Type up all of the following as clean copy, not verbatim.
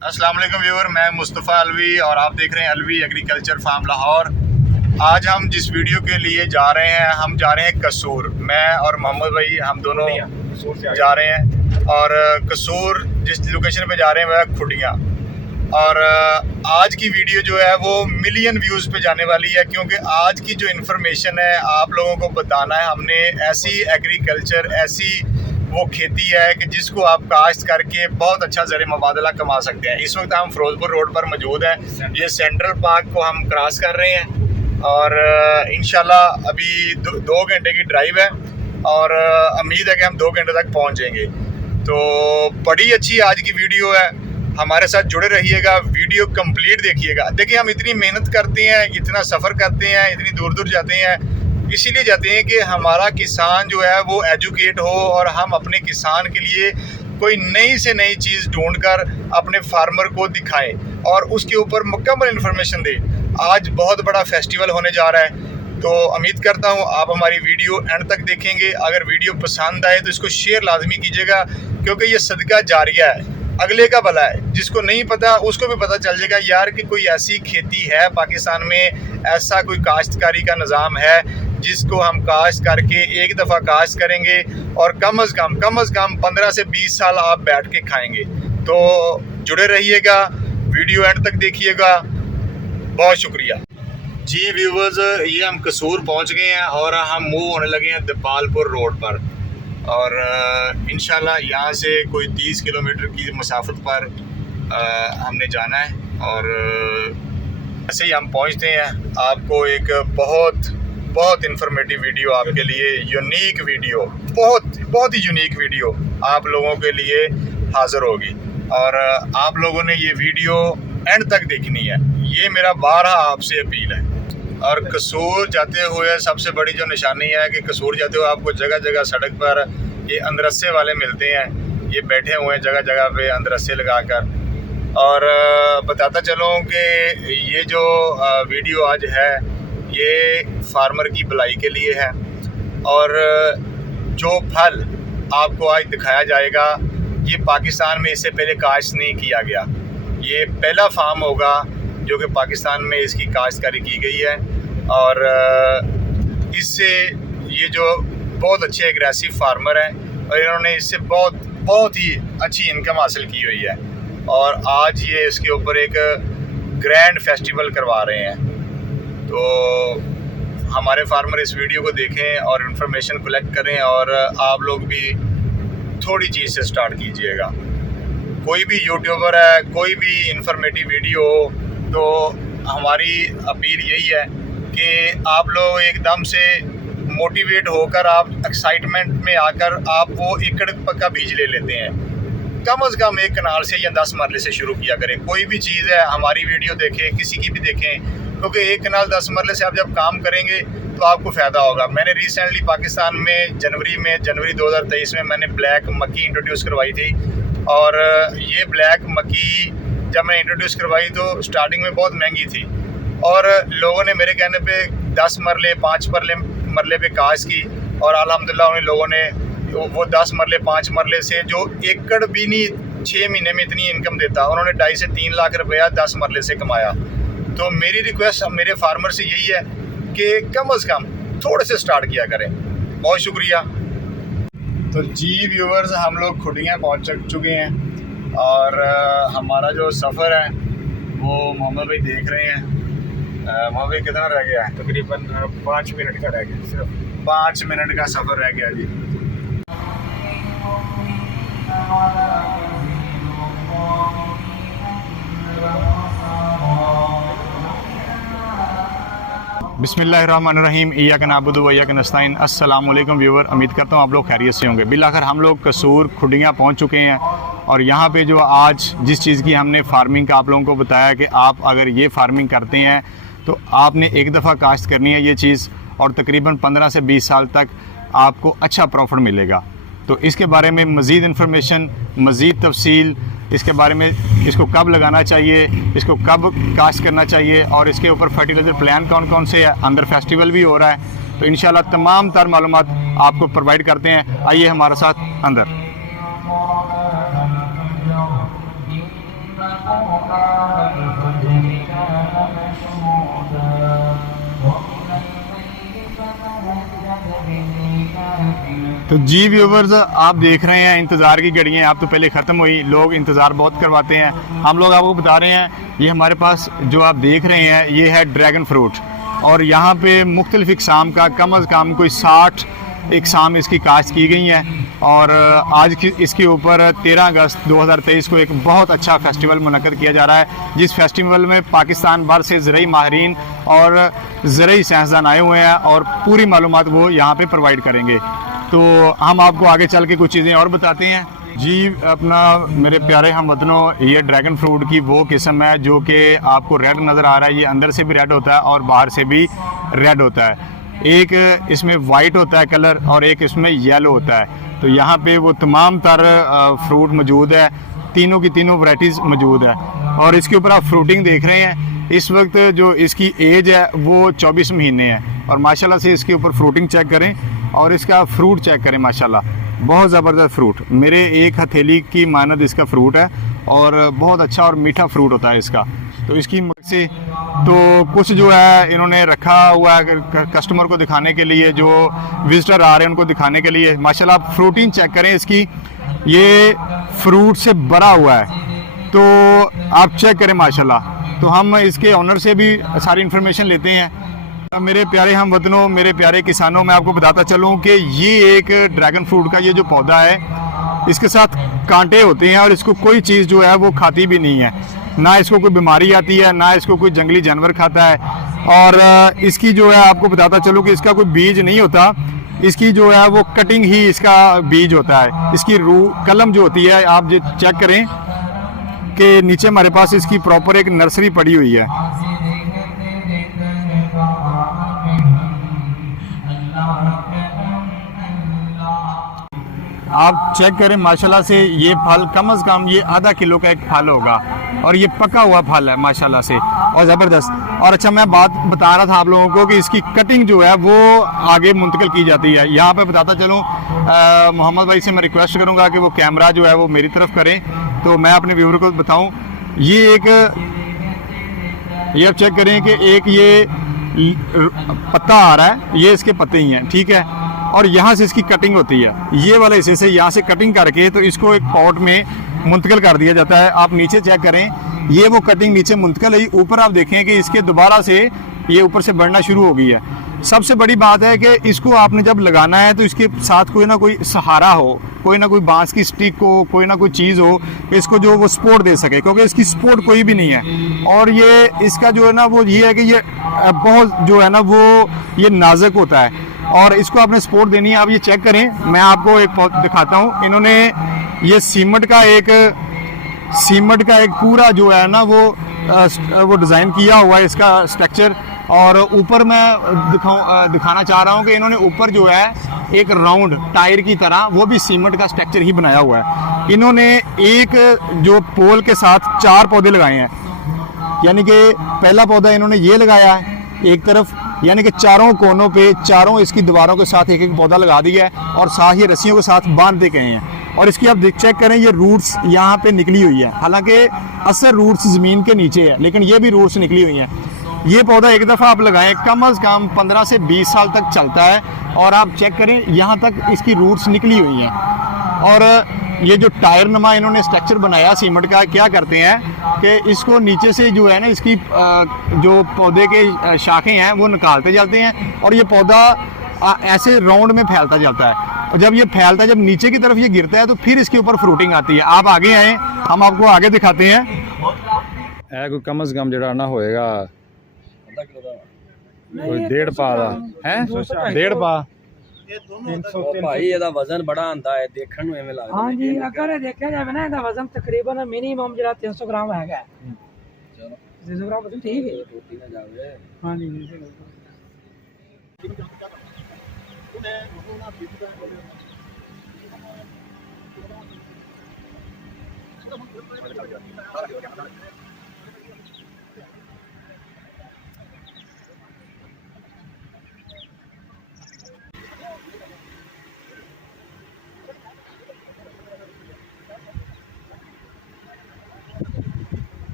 अस्सलाम वालेकुम व्यूअर, मैं मुस्तफ़ा अलवी और आप देख रहे हैं अलवी एग्रीकल्चर फार्म लाहौर। आज हम जिस वीडियो के लिए जा रहे हैं, हम जा रहे हैं कसूर। मैं और मोहम्मद भाई हम दोनों जा रहे हैं और कसूर जिस लोकेशन पे जा रहे हैं वह खुडियाँ। और आज की वीडियो जो है वो मिलियन व्यूज़ पे जाने वाली है, क्योंकि आज की जो इन्फॉर्मेशन है आप लोगों को बताना है। हमने ऐसी एग्रीकल्चर, ऐसी वो खेती है कि जिसको आप काश्त करके बहुत अच्छा ज़र मुबादला कमा सकते हैं। इस वक्त हम फिरोजपुर रोड पर मौजूद हैं। ये सेंट्रल पार्क को हम क्रॉस कर रहे हैं और इंशाल्लाह अभी 2 घंटे की ड्राइव है और उम्मीद है कि हम 2 घंटे तक पहुंच जाएंगे। तो बड़ी अच्छी आज की वीडियो है, हमारे साथ जुड़े रहिएगा, वीडियो कंप्लीट देखिएगा। देखिए, हम इतनी मेहनत करते हैं, इतना सफ़र करते हैं, इतनी दूर दूर जाते हैं, इसीलिए जाते हैं कि हमारा किसान जो है वो एजुकेट हो और हम अपने किसान के लिए कोई नई से नई चीज़ ढूंढकर अपने फार्मर को दिखाएं और उसके ऊपर मुकम्मल इन्फॉर्मेशन दें। आज बहुत बड़ा फेस्टिवल होने जा रहा है, तो उम्मीद करता हूँ आप हमारी वीडियो एंड तक देखेंगे। अगर वीडियो पसंद आए तो इसको शेयर लाजमी कीजिएगा, क्योंकि ये सदका जारिया है, अगले का भला है। जिसको नहीं पता उसको भी पता चल जाएगा यार कि कोई ऐसी खेती है पाकिस्तान में, ऐसा कोई काश्तकारी का निज़ाम है जिसको हम काश्त करके एक दफ़ा काश्त करेंगे और कम अज़ कम 15 से 20 साल आप बैठ के खाएंगे। तो जुड़े रहिएगा, वीडियो एंड तक देखिएगा। बहुत शुक्रिया जी व्यूवर्स। ये हम कसूर पहुंच गए हैं और हम मूव होने लगे हैं दपालपुर रोड पर और इंशाल्लाह यहाँ से कोई 30 किलोमीटर की मसाफत पर हमने जाना है और ऐसे ही हम पहुँचते हैं। आपको एक बहुत इन्फॉर्मेटिव वीडियो आपके लिए, यूनिक वीडियो, बहुत ही यूनिक वीडियो आप लोगों के लिए हाज़िर होगी और आप लोगों ने ये वीडियो एंड तक देखनी है, ये मेरा बारहा आपसे अपील है। और कसूर जाते हुए सबसे बड़ी जो निशानी है कि कसूर जाते हुए आपको जगह जगह सड़क पर ये अंदरस्से वाले मिलते हैं, ये बैठे हुए हैं जगह जगह पे अंदरस्से लगाकर। और बताता चलूँ कि ये जो वीडियो आज है ये फार्मर की भलाई के लिए है और जो फल आपको आज दिखाया जाएगा ये पाकिस्तान में इससे पहले काश्त नहीं किया गया। ये पहला फार्म होगा जो कि पाकिस्तान में इसकी काश्तकारी की गई है और इससे ये जो बहुत अच्छे एग्रेसिव फार्मर हैं और इन्होंने इससे बहुत ही अच्छी इनकम हासिल की हुई है और आज ये इसके ऊपर एक ग्रैंड फेस्टिवल करवा रहे हैं। तो हमारे फार्मर इस वीडियो को देखें और इन्फॉर्मेशन कलेक्ट करें और आप लोग भी थोड़ी चीज़ से स्टार्ट कीजिएगा। कोई भी यूट्यूबर है, कोई भी इंफॉर्मेटिव वीडियो हो, तो हमारी अपील यही है कि आप लोग एकदम से मोटिवेट होकर, आप एक्साइटमेंट में आकर आप वो एकड़ का बीज ले लेते हैं। कम से कम एक कनाल से या 10 मरले से शुरू किया करें। कोई भी चीज़ है, हमारी वीडियो देखें, किसी की भी देखें, क्योंकि एक कनाल 10 मरले से आप जब काम करेंगे तो आपको फ़ायदा होगा। मैंने रिसेंटली पाकिस्तान में जनवरी 2023 में मैंने ब्लैक मक्की इंट्रोड्यूस करवाई थी और ये ब्लैक मक्की जब मैं इंट्रोड्यूस करवाई तो स्टार्टिंग में बहुत महंगी थी और लोगों ने मेरे कहने पे 10 मरले 5 मरले पे काश्त की और अल्हम्दुलिल्लाह उन लोगों ने वो 10 मरले 5 मरले से जो एकड़ भी नहीं 6 महीने में इतनी इनकम देता, उन्होंने 2.5 से 3 लाख रुपया 10 मरले से कमाया। तो मेरी रिक्वेस्ट मेरे फार्मर से यही है कि कम से कम थोड़े से स्टार्ट किया करें। बहुत शुक्रिया। तो जी व्यूवर्स, हम लोग खुडियाँ पहुँच चुके हैं और हमारा जो सफ़र है वो मोहम्मद भाई देख रहे हैं। मोहम्मद भाई कितना रह गया है? तकरीबन 5 मिनट का रह गया, सिर्फ 5 मिनट का सफ़र रह गया जी। बिस्मिल्लाहिर्रहमानिर्रहीम, इय्याक नअबुदु व इय्याक नस्तईन। अस्सलाम वालेकुम व्यूवर, उम्मीद करता हूँ आप लोग खैरियत से होंगे। बिलाखिर हम लोग कसूर खुडियाँ पहुँच चुके हैं और यहाँ पे जो आज जिस चीज़ की हमने फार्मिंग का आप लोगों को बताया कि आप अगर ये फार्मिंग करते हैं तो आपने एक दफ़ा काश्त करनी है ये चीज़ और तकरीबन 15 से 20 साल तक आपको अच्छा प्रॉफिट मिलेगा। तो इसके बारे में मज़ीद इन्फॉर्मेशन, मज़ीद तफसील, इसके बारे में इसको कब लगाना चाहिए, इसको कब काश्त करना चाहिए और इसके ऊपर फर्टिलाइज़र प्लान कौन कौन से है, अंदर फेस्टिवल भी हो रहा है, तो इंशाल्लाह तमाम तर मालूमात आपको प्रोवाइड करते हैं। आइए हमारे साथ अंदर। तो जी व्यूवर्स, आप देख रहे हैं इंतज़ार की घड़ियाँ आप तो पहले ख़त्म हुई, लोग इंतज़ार बहुत करवाते हैं। हम लोग आपको बता रहे हैं, ये हमारे पास जो आप देख रहे हैं ये है ड्रैगन फ्रूट, और यहाँ पे मुख्तलिफ़ इक़साम का कम अज़ कम कोई 60 इक़साम इसकी काश्त की गई हैं। और आज की इसके ऊपर 13 अगस्त 2023 को एक बहुत अच्छा फेस्टिवल मुनक़्क़द किया जा रहा है, जिस फेस्टिवल में पाकिस्तान भर से ज़रई माहिरीन और ज़रई साइंसदान आए हुए हैं और पूरी मालूमात वो यहाँ पे प्रोवाइड करेंगे। तो हम आपको आगे चल के कुछ चीज़ें और बताते हैं। जी अपना मेरे प्यारे हमवतनों, ये ड्रैगन फ्रूट की वो किस्म है जो कि आपको रेड नज़र आ रहा है। ये अंदर से भी रेड होता है और बाहर से भी रेड होता है। एक इसमें वाइट होता है कलर और एक इसमें येलो होता है। तो यहाँ पे वो तमाम तर फ्रूट मौजूद है, तीनों की तीनों वैरायटीज़ मौजूद है। और इसके ऊपर आप फ्रूटिंग देख रहे हैं, इस वक्त जो इसकी एज है वो 24 महीने है। और माशाल्लाह से इसके ऊपर फ्रूटिंग चेक करें और इसका फ्रूट चेक करें, माशाल्लाह बहुत ज़बरदस्त फ्रूट। मेरे एक हथेली की मानद इसका फ्रूट है और बहुत अच्छा और मीठा फ्रूट होता है इसका। तो इसकी से तो कुछ जो है इन्होंने रखा हुआ है कस्टमर को दिखाने के लिए, जो विजिटर आ रहे हैं उनको दिखाने के लिए। माशाल्लाह आप फ्रूटिंग चेक करें इसकी, ये फ्रूट से भरा हुआ है, तो आप चेक करें माशाल्लाह। तो हम इसके ऑनर से भी सारी इन्फॉर्मेशन लेते हैं। मेरे प्यारे हमवतनों, मेरे प्यारे किसानों, मैं आपको बताता चलूँ कि ये एक ड्रैगन फ्रूट का ये जो पौधा है, इसके साथ कांटे होते हैं और इसको कोई चीज़ जो है वो खाती भी नहीं है, ना इसको कोई बीमारी आती है, ना इसको कोई जंगली जानवर खाता है। और इसकी जो है आपको बताता चलूँ कि इसका कोई बीज नहीं होता, इसकी जो है वो कटिंग ही इसका बीज होता है। इसकी कलम जो होती है, आप जो चेक करें कि नीचे हमारे पास इसकी प्रॉपर एक नर्सरी पड़ी हुई है। आप चेक करें माशाल्लाह से, ये फल कम से कम ये आधा किलो का एक फल होगा और ये पका हुआ फल है माशाल्लाह से और ज़बरदस्त। और अच्छा, मैं बात बता रहा था आप लोगों को कि इसकी कटिंग जो है वो आगे मुंतकिल की जाती है। यहाँ पे बताता चलूँ, मोहम्मद भाई से मैं रिक्वेस्ट करूँगा कि वो कैमरा जो है वो मेरी तरफ करें तो मैं अपने व्यूअर को बताऊँ। ये आप चेक करें कि एक ये पत्ता आ रहा है, ये इसके पत्ते ही हैं, ठीक है। और यहाँ से इसकी कटिंग होती है, ये वाले हिस्से से यहाँ से कटिंग करके तो इसको एक पॉट में मुंतकिल कर दिया जाता है। आप नीचे चेक करें, ये वो कटिंग नीचे मुंतकिल है। ऊपर आप देखें कि इसके दोबारा से ये ऊपर से बढ़ना शुरू हो गई है। सबसे बड़ी बात है कि इसको आपने जब लगाना है तो इसके साथ कोई ना कोई सहारा हो, कोई ना कोई बांस की स्टिक हो, कोई ना कोई चीज़ हो, इसको जो वो सपोर्ट दे सके, क्योंकि इसकी सपोर्ट कोई भी नहीं है। और ये इसका जो है ना वो ये है कि ये बहुत जो है ना वो ये नाजुक होता है और इसको आपने सपोर्ट देनी है। आप ये चेक करें, मैं आपको एक दिखाता हूँ। इन्होंने ये सीमेंट का एक पूरा जो है ना वो डिज़ाइन किया हुआ है इसका स्ट्रक्चर। और ऊपर मैं दिखाना चाह रहा हूँ कि इन्होंने ऊपर जो है एक राउंड टायर की तरह वो भी सीमेंट का स्ट्रक्चर ही बनाया हुआ है। इन्होंने एक जो पोल के साथ 4 पौधे लगाए हैं, यानी कि पहला पौधा इन्होंने ये लगाया है एक तरफ, यानी कि चारों कोनों पे चारों इसकी दीवारों के साथ एक एक पौधा लगा दिया है और साथ ही रस्सियों के साथ बांध दे गए हैं। और इसकी आप चेक करें, ये रूट्स यहाँ पे निकली हुई है, हालांकि असल रूट्स ज़मीन के नीचे है लेकिन ये भी रूट्स निकली हुई हैं। ये पौधा एक दफ़ा आप लगाएं कम से कम 15 से 20 साल तक चलता है। और आप चेक करें, यहाँ तक इसकी रूट्स निकली हुई हैं। और ये जो टायर नुमा इन्होंने स्ट्रक्चर बनाया सीमेंट का, क्या करते हैं कि इसको नीचे से जो है ना इसकी जो पौधे के शाखें हैं वो निकालते जाते हैं और ये पौधा ऐसे राउंड में फैलता जाता है। और जब ये फैलता है, जब नीचे की तरफ ये गिरता है तो फिर इसके ऊपर फ्रूटिंग आती है। आप आगे आए, हम आपको आगे दिखाते हैं। कोई कम से कम जरा ना होएगा कोई 1.5 पा है 1.5 पा भाई ਇਹਦਾ ਵਜ਼ਨ ਬੜਾ ਆਂਦਾ ਹੈ ਦੇਖਣ ਨੂੰ ਐਵੇਂ ਲੱਗਦਾ। हाँ जी, अगर ये देखा जाए ना ਇਹਦਾ वजन तकरीबन मिनिमम जरा 300 ग्राम हैगा। चलो 300 ग्राम वजन ठीक है, ਟੁੱਟੀ ਨਾ ਜਾਵੇ। हाँ जी।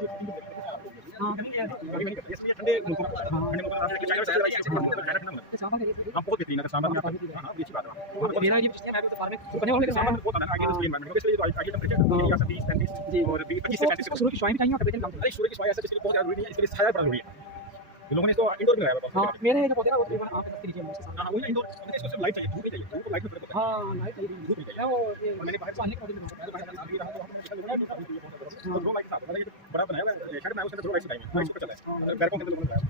हाँ ठंडे मुल्कों में हम बहुत बेहतरीन है सांभर में हां ये अच्छी बात है मेरा ये सिस्टम है फार्मिंग करने वाले सांभर बहुत है आगे तो एनवायरनमेंट इसलिए तो आगे टेंपरेचर 30 35 जी और 25 से 35 सूर्य की छाया भी चाहिए और टेम्परेचर कम अरे सूर्य की छाया ऐसा इसलिए बहुत ज्यादा जरूरी है इसलिए छाया बड़ा जरूरी है लोगों ने इसको इंडोर में लगाया हाँ मेरे जो पौधे ना वो तकरीबन आप तक नीचे उसके साथ हां वो इंडोर इसको सिर्फ लाइट चाहिए धूप नहीं चाहिए धूप लाइट में फर्क होता हाँ लाइट चाहिए धूप नहीं चाहिए वो ये मैंने बाहर पानी पौधे में बाहर अभी रहा तो हमने दो लाइट था मतलब ये बड़ा बनाया हुआ है शहर में उसने दो लाइट लगाई है इसको चला है घर को अंदर लगाया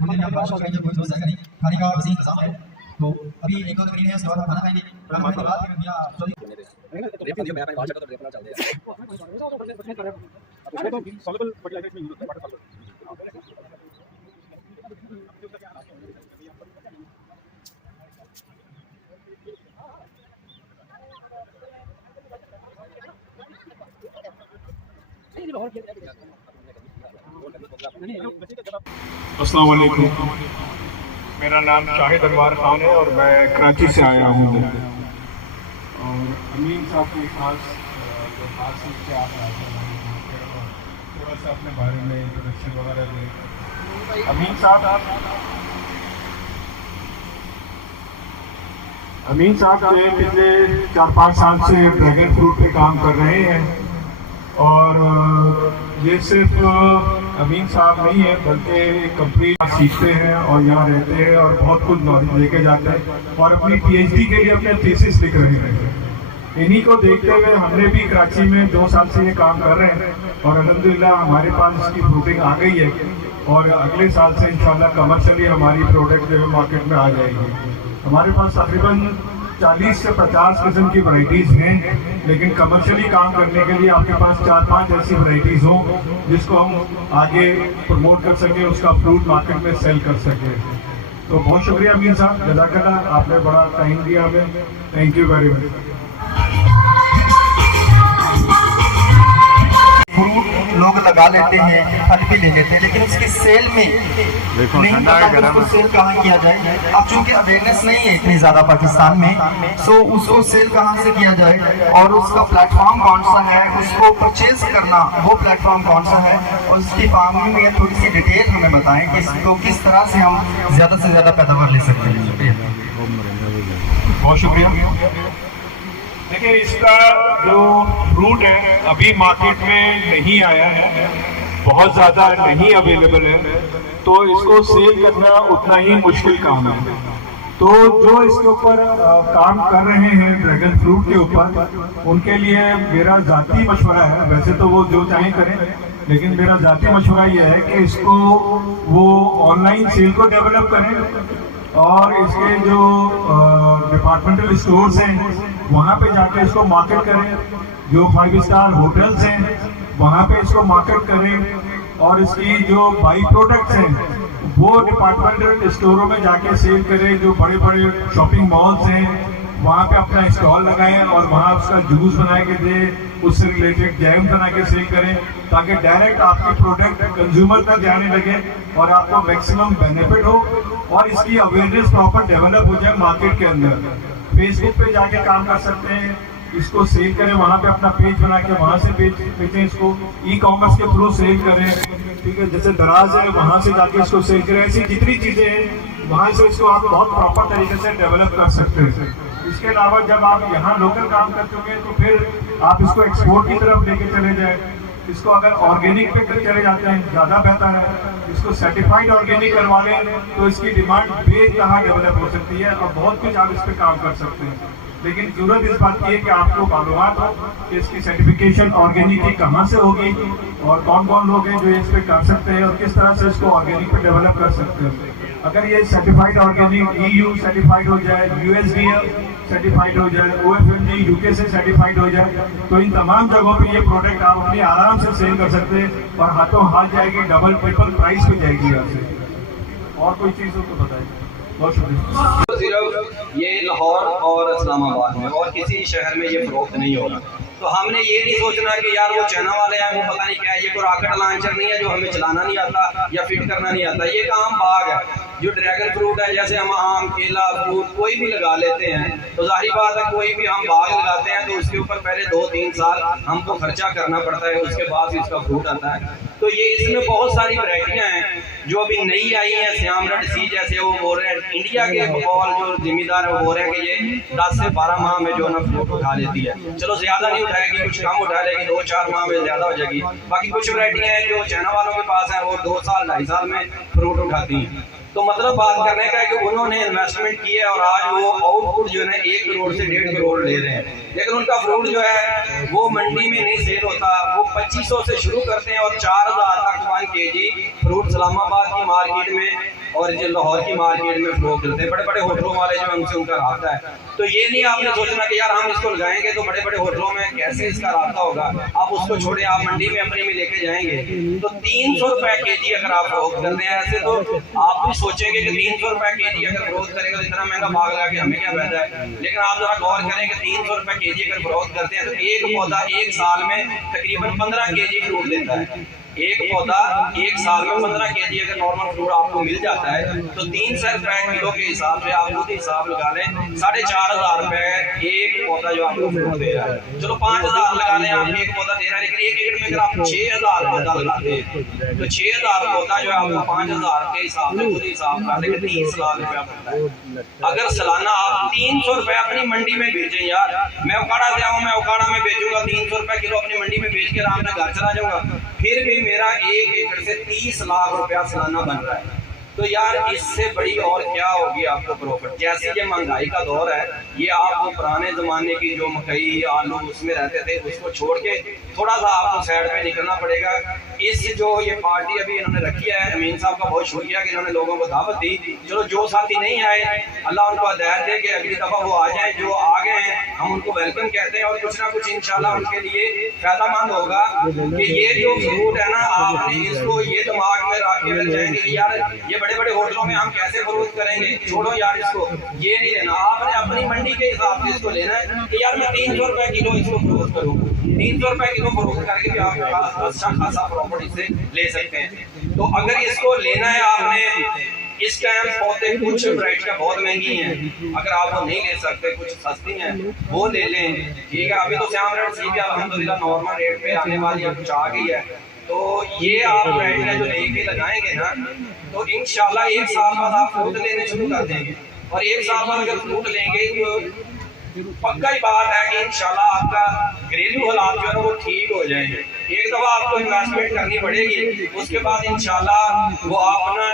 हमने यहाँ बात करेंगे कोई दोस्त करेंगे खाने का वसीम इंतजाम है तो अभी एक दो मिनट है उसके बाद हम खाना खाएंगे खाना खाने के बाद फिर भैया रेपी नहीं मैं बाहर चला तो रेपना चल दिया तो सॉल्युबल फर्टिलाइजर में यूज होता है वाटर सॉल्युबल अस्सलाम वालेकुम, मेरा नाम शाहिद अनवार खान है और मैं कराची से आया हूँ। और अमीन साहब के खास जो खास क्या आप थोड़ा सा अपने बारे में इंट्रोडक्शन वगैरह दें। अमीन साहब जो पिछले 4-5 साल से ड्रैगन फ्रूट पे काम कर रहे हैं और ये सिर्फ अमीन साहब नहीं है बल्कि कंप्लीट सीखते हैं और यहाँ रहते हैं और बहुत कुछ नॉलेज लेके जाते हैं और अपनी पीएचडी के लिए अपने थीसिस लिख रहे हैं। इन्हीं को देखते हुए हमने भी कराची में 2 साल से ये काम कर रहे हैं और अल्हम्दुलिल्लाह हमारे पास इसकी फ्रूटिंग आ गई है और अगले साल से इंशाल्लाह कमर्शियली हमारी प्रोडक्ट जो है मार्केट में आ जाएगी। हमारे पास तकरीबन 40 से 50 किस्म की वैरायटीज़ हैं, लेकिन कमर्शियली काम करने के लिए आपके पास 4-5 ऐसी वैरायटीज़ हों जिसको हम आगे प्रमोट कर सकें, उसका फ्रूट मार्केट में सेल कर सकें। तो बहुत शुक्रिया अमीन साहब, जज़ाकल्लाह, आपने बड़ा टाइम दिया हमें, thank you very much. Fruit लोग लगा लेते हैं, फल भी ले लेते हैं, लेकिन उसकी सेल में नहीं पता कि उसको सेल कहाँ किया जाए। अब चूंकि अवेयरनेस नहीं है इतनी ज्यादा पाकिस्तान में, सो उसको सेल कहाँ से किया जाए और उसका प्लेटफॉर्म कौन सा है, उसको परचेज करना वो प्लेटफॉर्म कौन सा है और उसकी फार्मिंग में थोड़ी सी डिटेल हमें बताएं कि तो किस तरह से हम ज्यादा से ज्यादा पैदावार ले सकते हैं। बहुत शुक्रिया। देखिए, इसका जो फ्रूट है अभी मार्केट में नहीं आया है, बहुत ज़्यादा नहीं अवेलेबल है, तो इसको सेल करना उतना ही मुश्किल काम है। तो जो इसके ऊपर काम कर रहे हैं ड्रैगन फ्रूट के ऊपर, उनके लिए मेरा ज़ाती मशवरा है, वैसे तो वो जो चाहें करें, लेकिन मेरा ज़ाती मशवरा ये है कि इसको वो ऑनलाइन सेल को डेवलप करें और इसके जो डिपार्टमेंटल स्टोर्स हैं वहाँ पे जाके इसको मार्केट करें, जो 5 स्टार होटल्स हैं वहाँ पे इसको मार्केट करें और इसकी जो बाई प्रोडक्ट्स हैं वो डिपार्टमेंटल स्टोरों में जाके सेल करें। जो बड़े बड़े शॉपिंग मॉल्स हैं वहाँ पे अपना स्टॉल लगाएं और वहाँ उसका जूस बना के दें, उससे रिलेटेड जैम बना के सेल करें, ताकि डायरेक्ट आपके प्रोडक्ट कंज्यूमर तक जाने लगे और आपको मैक्सिमम बेनिफिट हो और इसकी अवेयरनेस प्रॉपर डेवलप हो जाए मार्केट के अंदर। फेसबुक पे जाके काम कर सकते हैं, इसको सेल करें, वहाँ पे अपना पेज बना के वहाँ से बेचें, इसको ई-कॉमर्स के थ्रू सेल करें, ठीक है। जैसे दराज है वहाँ से जाके इसको सेल करें, ऐसी जितनी चीज़ें हैं वहाँ से इसको आप बहुत प्रॉपर तरीके से डेवलप कर सकते हैं। इसके अलावा जब आप यहाँ लोकल काम कर चुके हैं तो फिर आप इसको एक्सपोर्ट की तरफ लेके चले जाएं। इसको अगर ऑर्गेनिक पे चले जाते हैं ज़्यादा बेहतर है, इसको सर्टिफाइड ऑर्गेनिक करवा लें तो इसकी डिमांड बेतहा डेवलप हो सकती है और बहुत कुछ आप इस पर काम कर सकते हैं। लेकिन जरूरत इस बात की है कि आपको मालूमात हो कि इसकी सर्टिफिकेशन ऑर्गेनिक की कहाँ से होगी और कौन कौन लोग हैं जो इस पे कर सकते हैं और किस तरह से इसको ऑर्गेनिक पे डेवलप कर सकते हैं। अगर ये सर्टिफाइड ऑर्गेनिक EU सर्टिफाइड हो जाए, USDA सर्टिफाइड हो जाए, OFMG UK से सर्टिफाइड हो जाए, तो इन तमाम जगहों पे ये प्रोडक्ट आप अपनी आराम से सेल कर सकते हैं और हाथों हाथ जाएगी, डबल ट्रिपल प्राइस पे जाएगी आपसे। और कोई चीज़ हो तो बताइए। बहुत शुक्रिया। सिर्फ ये लाहौर और इस्लामाबाद में और किसी शहर में ये फरोख्त नहीं होगा, तो हमने ये नहीं सोचना कि यार वो चाइना वाले हैं, वो पता नहीं क्या है, ये कोई रॉकेट लॉन्चर नहीं है जो हमें चलाना नहीं आता या फिट करना नहीं आता। ये काम बाग है, जो ड्रैगन फ्रूट है, जैसे हम आम, केला, फ्रूट कोई भी लगा लेते हैं तो जाहिर बात है कोई भी हम बाग लगाते हैं तो उसके ऊपर पहले 2-3 साल हमको खर्चा करना पड़ता है, उसके बाद इसका फ्रूट आता है। तो ये इसमें बहुत सारी वैरायटियां हैं जो अभी नई आई हैं। श्याम रेड सी जैसे वो बोल रहे हैं, इंडिया के बकौल जो जिम्मेदार है वो बोल रहे हैं कि ये 10 से 12 माह में जो ना फ्रूट उठा लेती है। चलो ज्यादा नहीं उठाएगी, कुछ कम उठा लेगी, 2-4 माह में ज्यादा हो जाएगी। बाकी कुछ वैरायटियां हैं जो चाइना वालों के पास है वो 2 साल 2.5 साल में फ्रूट उठाती हैं। तो मतलब बात करने का है कि उन्होंने इन्वेस्टमेंट की है और आज वो आउटपुट जो है 1 करोड़ से 1.5 करोड़ ले रहे हैं, लेकिन उनका फ्रूट जो है वो मंडी में नहीं सेल होता। वो 2500 से शुरू करते हैं और 4000 तक 1 kg फ्रूट इस्लामाबाद की मार्केट में और जो लाहौर की मार्केट में फ्लो करते हैं। बड़े बड़े होटलों वाले जो उनसे उनका रास्ता है। तो ये नहीं आपने सोचना कि यार हम इसको लगाएंगे तो बड़े बड़े होटलों में कैसे इसका रास्ता होगा। आप उसको छोड़े, आप मंडी में अपने में लेके जाएंगे तो 300 रुपए kg अगर आप फरोख्त करते हैं ऐसे तो आप भी सोचेंगे कि 300 रुपए kg अगर फरोख्त करेंगे तो इतना महंगा बाग लगा के हमें क्या फायदा है। लेकिन आप जरा गौर करें कि 300 रुपए kg अगर फरोख्त करते हैं तो एक पौधा 1 साल में तकरीबन 15 kg फ्रूट देता है। एक पौधा 1 साल में 15 kg अगर नॉर्मल फ्रूट आपको मिल जाता है तो 300 रुपए किलो के हिसाब से आप खुद हिसाब लगा लें, 4500 रुपए एक पौधा जो आपको फ्रूट दे रहा है। चलो 5000 लगा लें आप, एक पौधा दे रहा है, लेकिन 1 एकड़ में अगर आप 6000 पौधा लगाते हैं तो 6000 पौधा जो है आपको 5000 के हिसाब से खुद हिसाब कर लेंगे 30 लाख रुपया बनता है। अगर सालाना आप 300 रुपए अपनी मंडी में बेचें, यार मैं उकाड़ा से आऊँ, मैं उकाड़ा में बेचूंगा 300 रुपए किलो अपनी मंडी में बेच के आराम से घर चला जाऊंगा, फिर भी मेरा 1 एकड़ से 30 लाख रुपया सालाना बन रहा है। तो यार इससे बड़ी और क्या होगी आपको प्रॉफिट। जैसे ये महंगाई का दौर है, ये आपको पुराने जमाने की जो मकई आलू उसमें रहते थे उसको छोड़ के थोड़ा सा आपको साइड पे निकलना पड़ेगा। इस जो ये पार्टी अभी इन्होंने रखी है, अमीन साहब का बहुत शुक्रिया कि इन्होंने लोगों को दावत दी। चलो जो साथी नहीं आए अल्लाह उनको हिदायत दे कि अगली दफा वो आ जाए, जो आ गए हैं हम उनको वेलकम कहते हैं और कुछ ना कुछ इंशाल्लाह उनके लिए फायदामंद होगा कि ये जो फ्रूट है ना आपने इसको ये दिमाग में रख के रख जाएंगे कि यार ये बड़े बड़े होटलों में हम कैसे फरोख्त करेंगे, छोड़ो यार इसको, ये नहीं लेना। आपने अपनी मंडी के हिसाब से इसको लेना है कि यार मैं 300 रुपए किलो इसको फरोख्त करूँगा, 300 रुपए किलो फरोख्त करके भी आप अच्छा खासा प्रॉफिट इससे ले सकते हैं। तो अगर इसको लेना है आपने, इस टाइम पौधे कुछ वैरायटियां बहुत महंगी हैं, अगर आप वो नहीं ले सकते कुछ सस्ती हैं वो ले लें, ठीक है। अभी तो श्याम रेड सी भी अल्हम्दुलिल्लाह नॉर्मल रेट पे आने वाली है, कुछ आ गई है। तो ये आप वैरायटियां जो लेके लगाएंगे ना तो इंशाल्लाह 1 साल बाद आप फ्रूट लेने शुरू कर देंगे और 1 साल बाद अगर फ्रूट लेंगे तो पक्का ही बात है कि इंशाल्लाह आपका घरेलू हालात जो है वो ठीक हो जाएंगे। एक दफा आपको इन्वेस्टमेंट करनी पड़ेगी, उसके बाद इंशाल्लाह वो आप अपना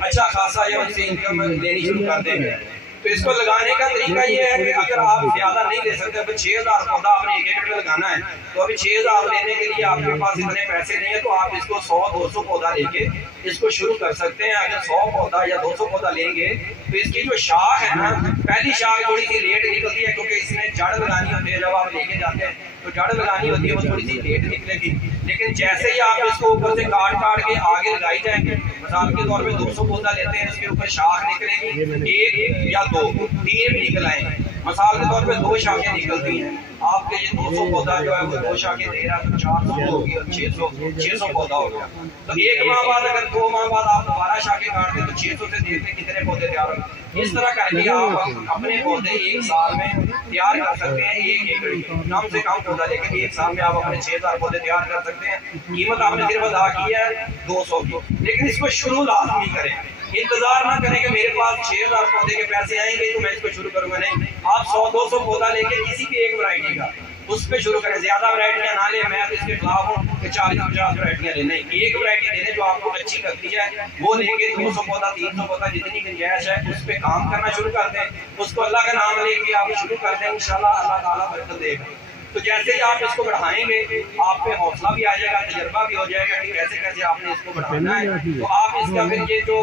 अच्छा खासा जो उससे इनकम लेनी शुरू कर देंगे। तो इसको लगाने का तरीका ये है कि अगर आप ज्यादा नहीं ले सकते, अभी 6000 पौधा आपने 1 एकड़ में लगाना है तो अभी 6000 लेने के लिए आपके पास इतने पैसे नहीं है तो आप इसको 100-200 पौधा लेके इसको शुरू कर सकते हैं। अगर 100 पौधा या 200 पौधा लेंगे तो इसकी जो शाख है ना, पहली शाख थोड़ी सी लेट निकलती है क्योंकि इसमें जड़ लगानी होती है। जब आप लेके जाते हैं तो जड़ लगानी होती है, वो थोड़ी सी लेट निकलेगी, लेकिन जैसे ही आप इसको ऊपर से काट के आगे लगाई जाएंगे, मिसाल के तौर पे 200 पौधा लेते हैं, इसके ऊपर शाख निकलेगी 1 या 2 3 निकल आएंगे। मिसाल के तौर पे 2 शाखें निकलती हैं, आपके ये 200 पौधा जो है वो 2 शाखें दे रहा है तो 400 होगी और 600 पौधा हो गया। तो 1 माह बाद अगर 2 माह बाद आप दोबारा शाखें काट दें तो 600 से देखते कितने पौधे तैयार होंगे। इस तरह करके आप अपने पौधे 1 साल में तैयार कर सकते हैं। 1 एकड़ कम से कम पौधा लेकर 1 साल में आप अपने 6000 पौधे तैयार कर सकते हैं। कीमत आपने सिर्फ अदा की है 200 की, लेकिन इसको शुरू लाजमी करें। इंतजार ना करें कि मेरे पास 6000 पौधे के पैसे आएंगे तो मैं इसको शुरू करूंगा, नहीं। आप 100-200 पौधा लेके किसी भी एक वैरायटी का उस पे शुरू करें। ज्यादा वैरायटियां ना ले, मैं तो इसके खिलाफ हूँ कि 40-50 वैरायटियां लेने, एक वैरायटी लेने जो आपको अच्छी लगती है वो लेके 200 पौधा 300 पौधा जितनी गुंजाइश है उस पे काम करना शुरू कर दें। उसको अल्लाह का नाम लेके आप शुरू कर दें, इंशाल्लाह अल्लाह ताला बरकत देगा। तो जैसे ही आप इसको बढ़ाएंगे आप पे हौसला भी आ जाएगा, तजर्बा भी हो जाएगा कि कैसे कैसे आपने इसको बढ़ाना है। तो आप इसका फिर ये जो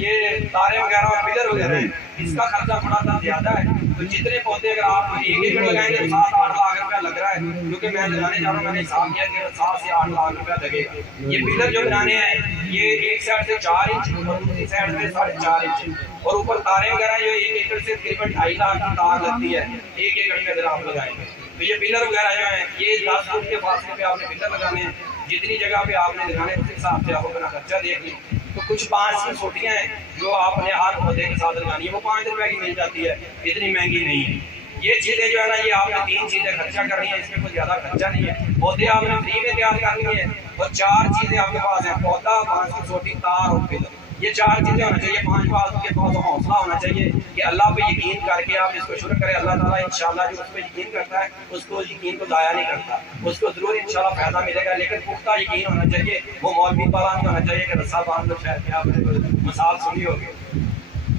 ये तारे वगैरह और पिलर वगैरह है इसका खर्चा थोड़ा सा ज्यादा है। तो जितने पौधे अगर आप 1 एकड़ लगाएंगे तो 7-8 लाख रुपया लग रहा है, क्योंकि मैं लगाने जा रहा हूँ, मैंने हिसाब किया कि 7 से 8 लाख रुपया लगेगा। ये पिलर जो बनाने हैं ये एक साइड से 4 इंच और दूसरी साइड से 4.5 इंच और ऊपर तारे वगैरह जो 1 एकड़ से तकरीबन 2.5 लाख की तार लगती है 1 एकड़ में अगर आप लगाएंगे। तो ये पिलर वगैरह जो है ये 10 फुट के फासले पे आपने पिलर लगाने हैं। जितनी जगह पे आपने लगाने उस हिसाब से आप अपना खर्चा देख लें। तो कुछ 5 की छोटियाँ हैं जो आपने हर पौधे के साथ लगानी है, वो 5 रुपए की मिल जाती है, इतनी महंगी नहीं है। ये चीज़ें जो है ना, ये आपने 3 चीज़ें खर्चा करनी है, इसमें कोई ज़्यादा खर्चा नहीं है। पौधे आपने फ्री में तैयार करनी है और 4 चीज़ें आपके पास हैं, पौधा, बांस की छोटी, तार और पिलर। ये 4 चीज़ें होना चाहिए। 5 बात के पास हौसला होना चाहिए कि अल्लाह पे यकीन करके आप इसको शुरू करें। अल्लाह ताला इंशाल्लाह जो उस पर यकीन करता है उसको यकीन को ज़ाया नहीं करता, उसको जरूर इंशाल्लाह फायदा मिलेगा, लेकिन पुख्ता यकीन होना चाहिए। वो मौलवी वाला नहीं होना चाहिए कि रस्सा बांध लो, शायद क्या आपने मिसाल सुनी होगी।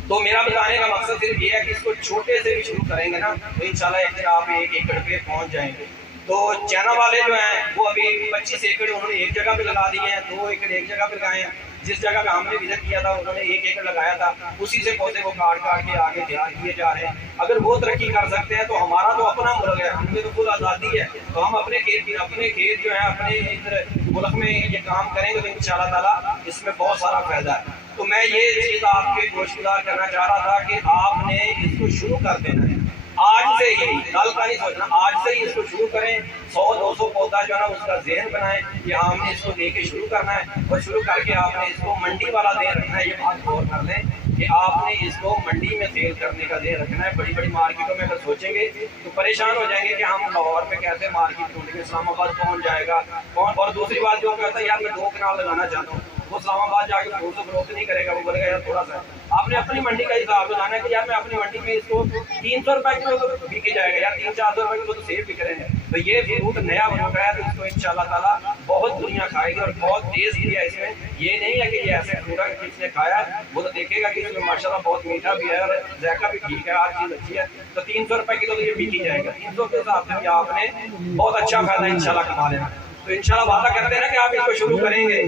तो मेरा बताने का मकसद सिर्फ ये है कि इसको छोटे से भी शुरू करेंगे ना तो इंशाल्लाह एक दिन आप 1 एकड़ पे पहुंच जाएंगे। तो चाइना वाले जो हैं वो अभी 25 एकड़ उन्होंने एक जगह पे लगा दिए हैं, 2 एकड़ एक जगह पे लगाए हैं। जिस जगह पे हमने विजिट किया था उन्होंने 1 एकड़ लगाया था, उसी से पौधे को काट के आगे तैयार किए जा रहे हैं। अगर वो तरक्की कर सकते हैं तो हमारा तो अपना मुल्क है, हमें तो खुद आज़ादी है, तो हम अपने खेत जो है अपने इधर मुल्क में ये काम करेंगे तो इंशाल्लाह ताला इसमें बहुत सारा फायदा है। तो मैं ये चीज़ आपके गोशगुजार करना चाह रहा था कि आपने इसको शुरू कर देना है आज से ही, कल का नहीं सोचना, आज से ही इसको शुरू करें। 100-200 पौधा जो है ना उसका ज़हन बनाएं कि हमने इसको लेके शुरू करना है और शुरू करके आपने इसको मंडी वाला ध्यान रखना है। ये बात गौर कर लें कि आपने इसको मंडी में सेल करने का ध्यान रखना है। बड़ी बड़ी मार्केटों में अगर सोचेंगे तो परेशान हो जाएंगे कि हम लाहौर में कैसे मार्केट ढूंढेंगे, इस्लामाबाद पहुँच जाएगा कौन। और दूसरी बात जो कहता है यार मैं 2 कनाल लगाना चाहता हूँ, वो इस्लामाबाद जाके फोन से ग्रोथ नहीं करेगा, वो बोलेगा यार थोड़ा सा। आपने अपनी मंडी का हिसाब लगाना है कि यार मैं अपनी मंडी में इसको 300 रुपए किलो तो बिके जाएगा, यार 300-400 रुपए किलो तो सेब बिक रहे हैं। तो ये फ्रूट नया फ्रूट है तो इसको इंशाल्लाह ताला बहुत दुनिया खाएगी और बहुत तेज भी है इसमें। ये नहीं है कि ये ऐसे फ्रूट है कि किसने खाया है वो तो देखेगा कि इसमें माशाल्लाह बहुत मीठा भी है और जायका भी ठीक है, हर चीज़ अच्छी है। तो 300 रुपए किलो तो ये बिकी जाएगा। 300 के हिसाब से भी आपने बहुत अच्छा फायदा इंशाल्लाह कमा लेना। तो इंशाल्लाह वादा करते हैं ना कि आप इसको शुरू करेंगे।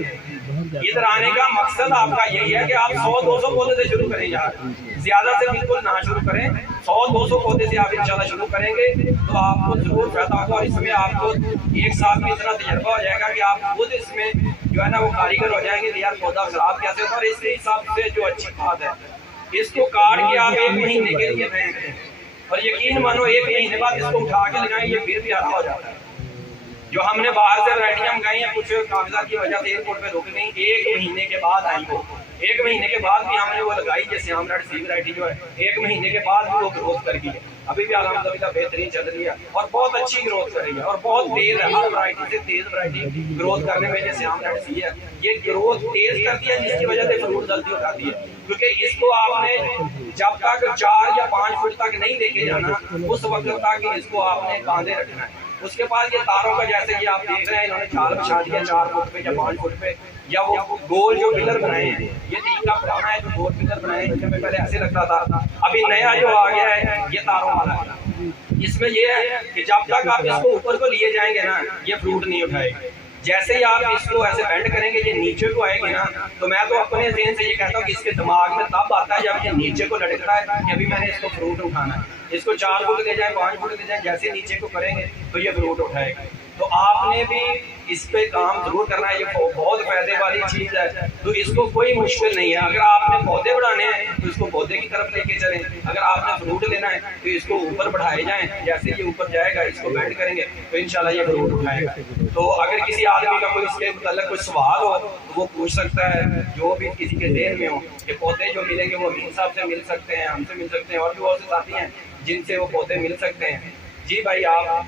इधर आने का मकसद आपका यही है कि आप 100-200 पौधे से शुरू करें यार, ज्यादा से बिल्कुल ना शुरू करें। 100-200 पौधे से आप इंशाल्लाह शुरू करेंगे तो आपको जरूर फायदा होगा। और इसमें आपको 1 साल में इतना तजर्बा हो जाएगा कि आप खुद इसमें जो है ना वो कारीगर हो जाएंगे कि यार पौधा खराब कैसे होता है। और इसके हिसाब से जो अच्छी बात है इसको काट के आप 1 महीने के लिए फेंक दें और यकीन मानो 1 महीने बाद इसको उठा के लगाएं, ये फिर भी हरा हो जाता है। जो हमने बाहर से वैरायटियां मंगाई हैं कुछ कागजात की वजह से एयरपोर्ट पे रुक गई, 1 महीने के बाद आई वो। 1 महीने के बाद भी हमने वो लगाई, जैसे हम रेड सी वैरायटी जो है 1 महीने के बाद भी वो ग्रोथ कर गई है। अभी भी अल्हम्दुलिल्लाह बेहतरीन चल रही है और बहुत अच्छी ग्रोथ कर रही है और बहुत तेज है। हर वैरायटी से तेज वैरायटी ग्रोथ करने में जैसे हम रेड सी है ये ग्रोथ तेज करती है, जिसकी वजह से फ्रूट जल्दी उठाती है। क्योंकि इसको आपने जब तक 4 या 5 फुट तक नहीं लेके जाना उस वक्त तक इसको आपने बांधे रखना है। उसके बाद ये तारों का जैसे कि आप देख रहे हैं इन्होंने जाल बिछा दिया 4 फुट पे या 5 फुट पे, या वो गोल जो पिलर बनाए हैं ये तरीका पुराना है जो गोल पिलर बनाए हैं जिसमें पहले ऐसे लगता था। अभी नया जो आ गया है ये तारों वाला है। इसमें ये है कि जब तक आप इसको ऊपर को लिए जाएंगे ना ये फ्रूट नहीं उठाएगा। जैसे ही आप इसको ऐसे बेंड करेंगे ये नीचे को आएगी ना, तो मैं तो अपने ज़हन से ये कहता हूँ कि इसके दिमाग में तब आता है जब ये नीचे को लटकता है कि अभी मैंने इसको फ्रूट उठाना है। इसको 4 फुट ले जाए 5 फुट ले जाए, जैसे नीचे को करेंगे तो ये फ्रूट उठाएगा। तो आपने भी इस पे काम जरूर करना है, ये बहुत फायदे वाली चीज़ है। तो इसको कोई मुश्किल नहीं है। अगर आपने पौधे बढ़ाने हैं तो इसको पौधे की तरफ लेके चलें, अगर आपने फ्रूट लेना है तो इसको ऊपर बढ़ाए जाएं, जैसे ये ऊपर जाएगा इसको बेंड करेंगे तो इंशाल्लाह ये फ्रूट उठाएगा। तो अगर किसी आदमी का कोई इसके मतलब कोई सवाल हो तो वो पूछ सकता है, जो भी किसी के ज़हन में हो कि पौधे जो मिलेंगे वो अमीन साहब से मिल सकते हैं, हमसे मिल सकते हैं और भी बहुत से साथी हैं जिनसे वो पौधे मिल सकते हैं। जी भाई आप